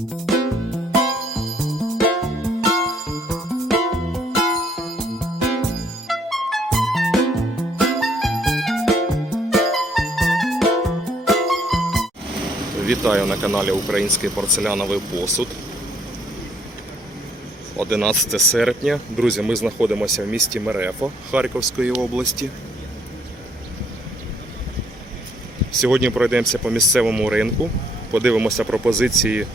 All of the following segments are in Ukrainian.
Вітаю на каналі Український порцеляновий посуд. 11 серпня. Друзі, ми знаходимося в місті Мерефо Харківської області. Сьогодні пройдемося по місцевому ринку, подивимося пропозиції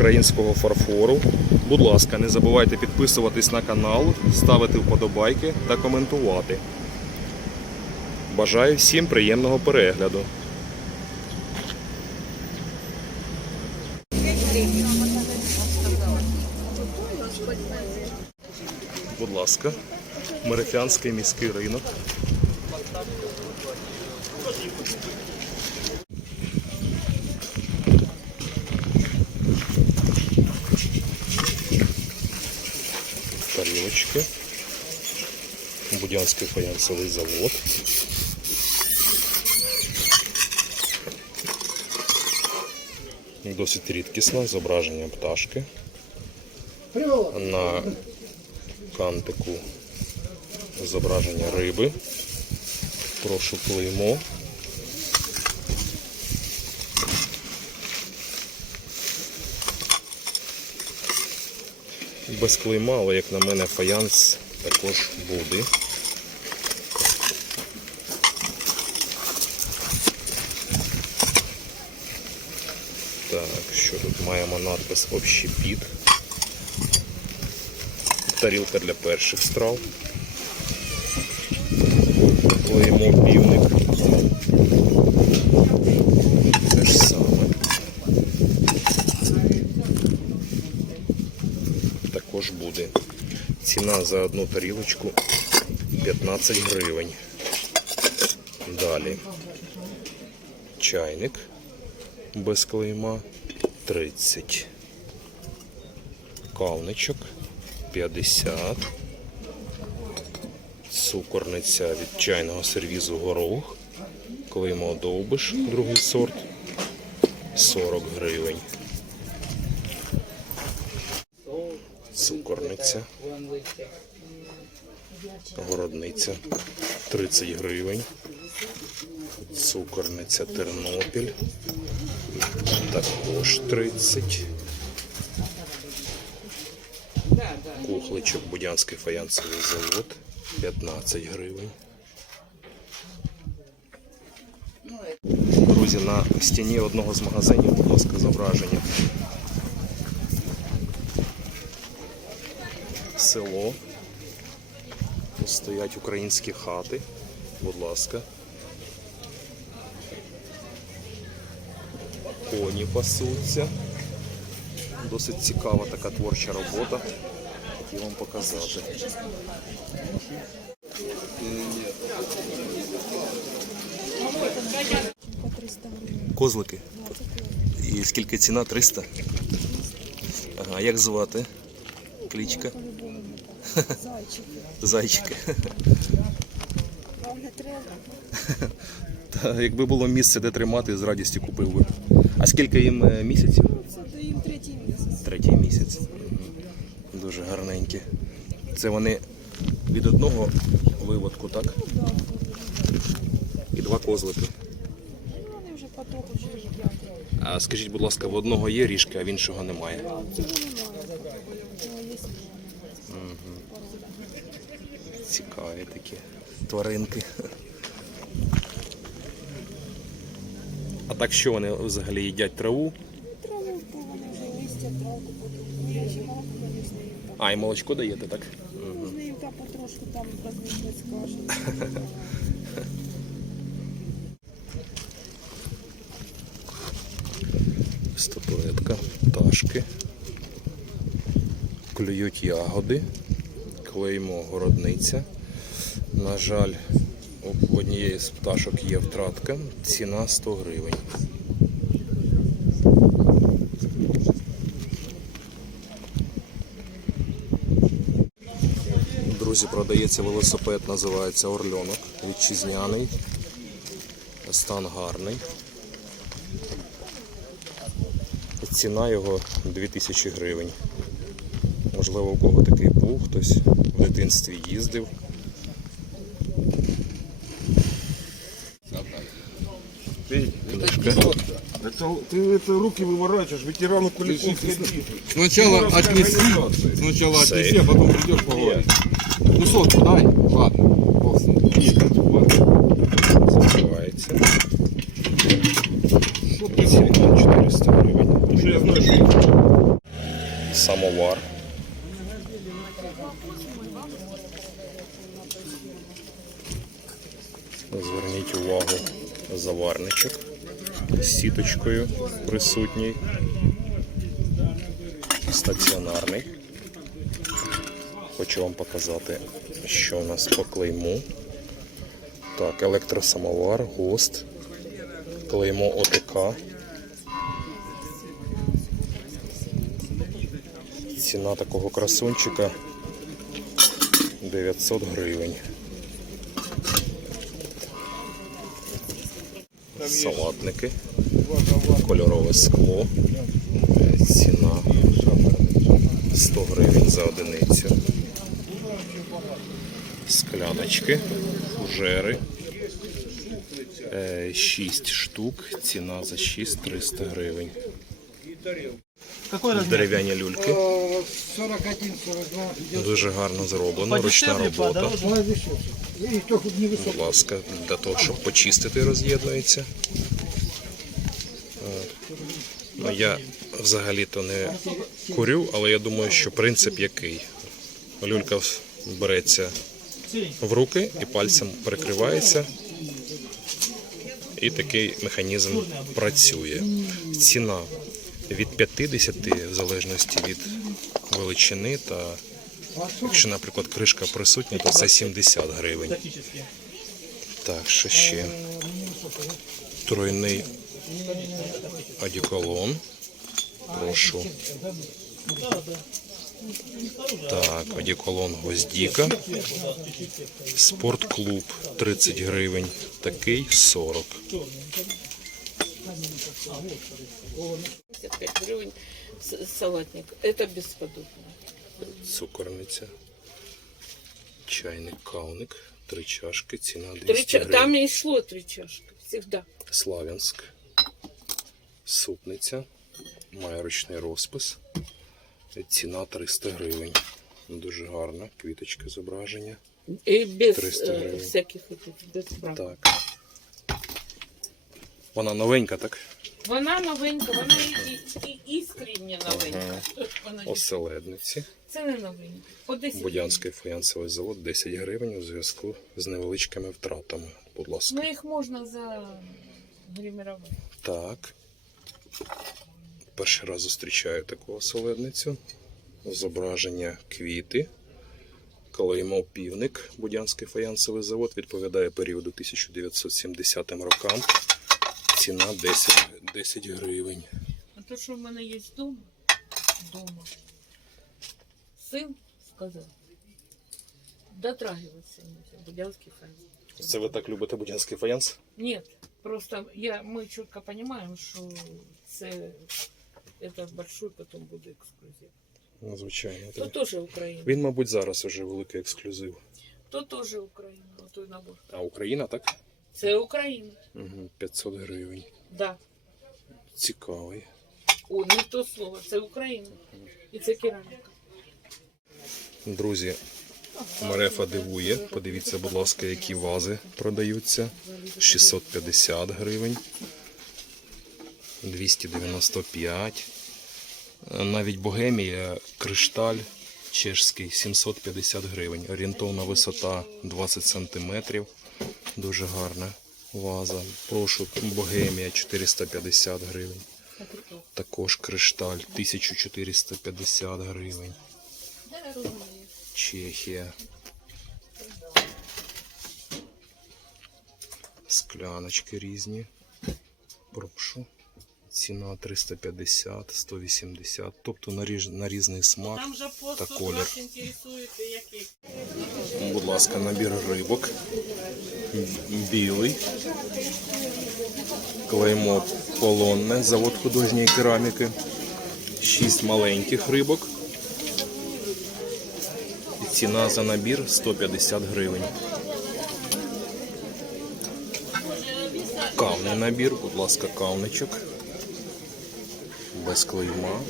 українського фарфору. Будь ласка, не забувайте підписуватись на канал, ставити вподобайки та коментувати. Бажаю всім приємного перегляду. Будь ласка, Мерефянський міський ринок. Тарілочки. Будянський фаянсовий завод. Досить рідкісна зображення пташки. На кантику зображення риби. Прошу клеймо. Без клейма, але як на мене фаянс також буде. Так, що тут маємо надпис общепіт. Тарілка для перших страв. Клеїмо півник. Те ж саме. Також буде. Ціна за одну тарілочку 15 гривень. Далі. Чайник без клейма 30. Калничок 50. Цукорниця від чайного сервізу горох. Клеймо довбиш, другий сорт 40 гривень. Цукорниця. Городниця 30 гривень. Цукорниця Тернопіль. Також 30. Кухличок Будянський фаянсовий завод 15 гривень. Друзі, на стіні одного з магазинів, будь ласка, зображення. Село. Тут стоять українські хати. Будь ласка. Коні пасуться. Досить цікава така творча робота. Хотів вам показати. Козлики. І скільки ціна? 300? Ага, як звати? Кличка? Зайчики. Зайчики. Вам не треба. Та якби було місце, де тримати, з радістю купив би. А скільки їм е, місяців? Це їм третій місяць. Третій місяць. Дуже гарненькі. Це вони від одного виводку, так? Ну, І два козлики. ну, вони вже потроху вже. А скажіть, будь ласка, в одного є ріжки, а в іншого немає. Цього немає. Цікаві такі тваринки. А так що вони взагалі їдять траву? Траву, то вони вже листя, травку потім. Я ще молоко не з нею. А, і молочко даєте, так? Ну, з нею там потрошку там розмішать скаже. Статуетка, пташки. Клюють ягоди. Клеймо городниця. На жаль, у однієї з пташок є втратка. Ціна 100 гривень. Друзі, продається велосипед, називається Орльонок. Вітчизняний. Стан гарний. Ціна його 2000 гривень. Можливо, у кого такий був, хтось в дитинстві їздив. Ты, Книжка. это, ты это руки выворачиваешь, ветерану Куликовской битвы. Сначала Морская отнеси, организация. сначала Сейф. отнеси, а потом придешь поговорить. Ну сотку дай, ладно, бог с ним. Закривається. Ціна 400 гривень. Потому что я знаю, что Самовар. Увагу заварничок з сіточкою присутній. Стаціонарний. Хочу вам показати, що у нас по клейму. Так, електросамовар, ГОСТ, клеймо ОТК. Ціна такого красунчика 900 гривень. Салатники, кольорове скло. Ціна 100 гривень за одиницю. Скляночки, фужери. 6 штук, ціна за 6 300 гривень. Дерев'яні люльки. 41-42. Дуже гарно зроблено, ручна робота. Будь ласка, для того, щоб почистити, роз'єднується. Ну, я взагалі-то не курю, але я думаю, що принцип який. Люлька береться в руки і пальцем перекривається. І такий механізм працює. Ціна від 50, в залежності від величини та Якщо, наприклад, кришка присутня, то це 70 гривень. Так, що ще? Тройний одеколон. Прошу. Так, одеколон Гвоздіка. Спортклуб 30 гривень. Такий 40. 55 гривен с- салатник. Это бесподобно. Цукорниця. Чайник кауник. Три чашки. Ціна 200 Три ча- гривень. Там и шло три чашки. Всегда. Славянськ, супниця, має ручний розпис. Ціна 300 гривень. Дуже гарна, квіточка зображення. И без 300 э, гривен. всяких этих, без прав. Так. Вона новенька, так? Вона новенька, вона і, і, новенька. Не- Оселедниці. Це не новенька. По 10 Будянський фаянсовий завод 10 гривень у зв'язку з невеличкими втратами. Будь ласка. Ну їх можна за гримірувати. Так. Перший раз зустрічаю таку оселедницю. Зображення квіти. Клеймо півник. Будянський фаянсовий завод відповідає періоду 1970 рокам Ціна 10, 10 гривень. А то, що в мене є вдома, вдома, син сказав, дотрагиваться нельзя, Будянский фэн. Це ви так любите будянський фаянс? Нет, просто я, мы четко понимаем, что це, это большой потом буде ексклюзив. Ну, звичайно. То теж Україна. Він, мабуть, зараз уже великий ексклюзив. То теж Україна, той набор. А Україна, так? Це Україна, Угу, 500 гривень. да. Цікавий. О, не то слово, це Україна. І це кераміка. Друзі, Мерефа дивує. Подивіться, будь ласка, які вази продаються. 650 гривень. 295. Навіть Богемія, кришталь чешський 750 гривень. Орієнтовна висота 20 сантиметрів. Дуже гарна ваза. Прошу, Богемія 450 гривень. Також кришталь 1450 гривень. Чехія. Скляночки різні. Прошу. Ціна 350, 180, тобто на, різ, на різний смак та колір. Будь ласка, набір рибок. Білий. Клеймо полонне, завод художньої кераміки. 6 маленьких рибок. І ціна за набір 150 гривень. Кавний набір, будь ласка, кавничок. Без клейма.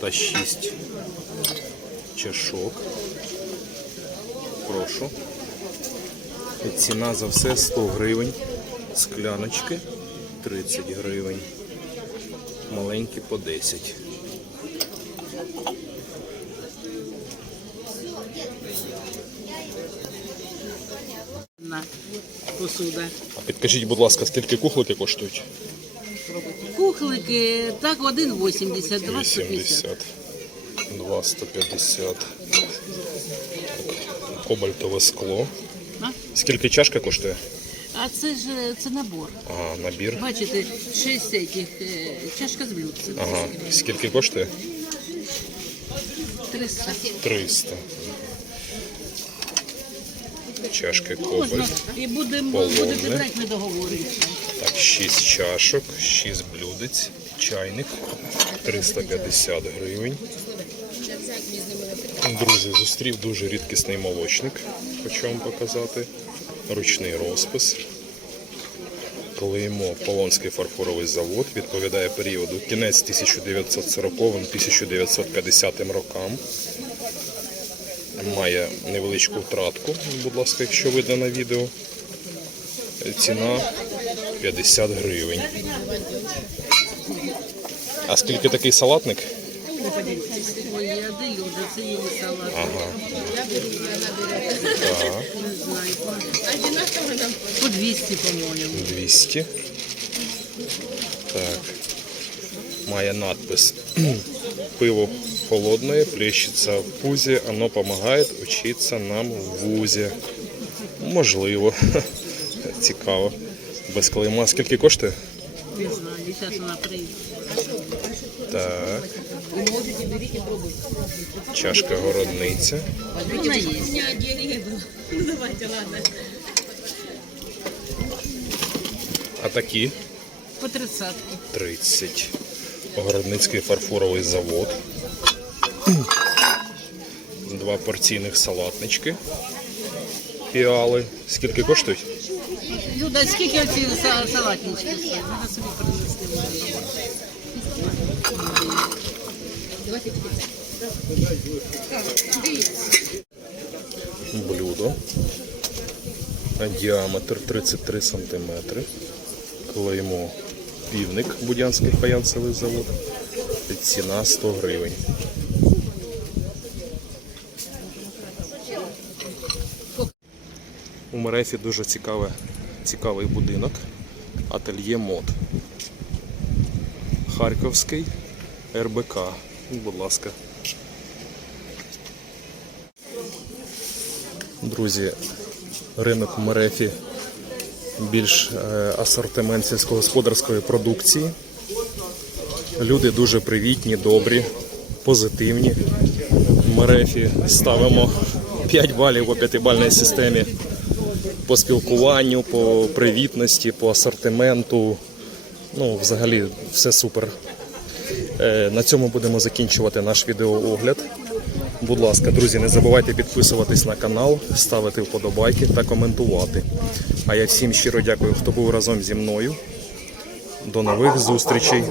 Та 6 чашок. Прошу. І ціна за все 100 гривень. Скляночки 30 гривень. Маленькі по 10. На посуда. А підкажіть, будь ласка, скільки кухлики коштують? Кухлики, так, 1,80, 2,150. 80. 2 150. Кобальтове скло. А? Скільки чашка коштує? А це ж е, це набор. Ага, набір. Бачите, 6 таких е, чашка з блюдцем. Ага. Скільки коштує? 300. 300. Чашки Можна. кобальт. І будемо Половне. будете брати, ми договоримося. Так, 6 чашок, 6 блюдець, чайник 350 гривень. Друзі, зустрів дуже рідкісний молочник, хочу вам показати. Ручний розпис. Клеймо Полонський фарфоровий завод відповідає періоду кінець 1940-1950 рокам. Має невеличку втратку, будь ласка, якщо видно на відео. Ціна 50 гривень. А скільки такий салатник? Ага. Так. По 200, по-моєму. 200. Так. Має надпис. Пиво холодное, плещется в пузі, оно помогает учиться нам в вузі. Можливо. Цікаво. Без клейма. Скільки коштує? Не знаю, зараз вона приїде. Так. Чашка городниця. Вона є. А такі По 30. 30. Городницький фарфоровий завод. Два порційних салатнички. Фіали. Скільки коштують? Люда, скільки оці са- салатнички? Треба собі принести. можна. Блюдо. Діаметр 33 см. Клеймо півник Будянський фаянсовий завод. Ціна 100 гривень. У Мерефі дуже цікаве, цікавий будинок. Ательє мод. Харківський РБК. Будь ласка. Друзі, ринок в Мерефі більш е, асортимент сільськогосподарської продукції. Люди дуже привітні, добрі, позитивні. В Мерефі ставимо 5 балів по п'ятибальній системі по спілкуванню, по привітності, по асортименту. Ну, взагалі, все супер. Е, На цьому будемо закінчувати наш відеоогляд. Будь ласка, друзі, не забувайте підписуватись на канал, ставити вподобайки та коментувати. А я всім щиро дякую, хто був разом зі мною. До нових зустрічей.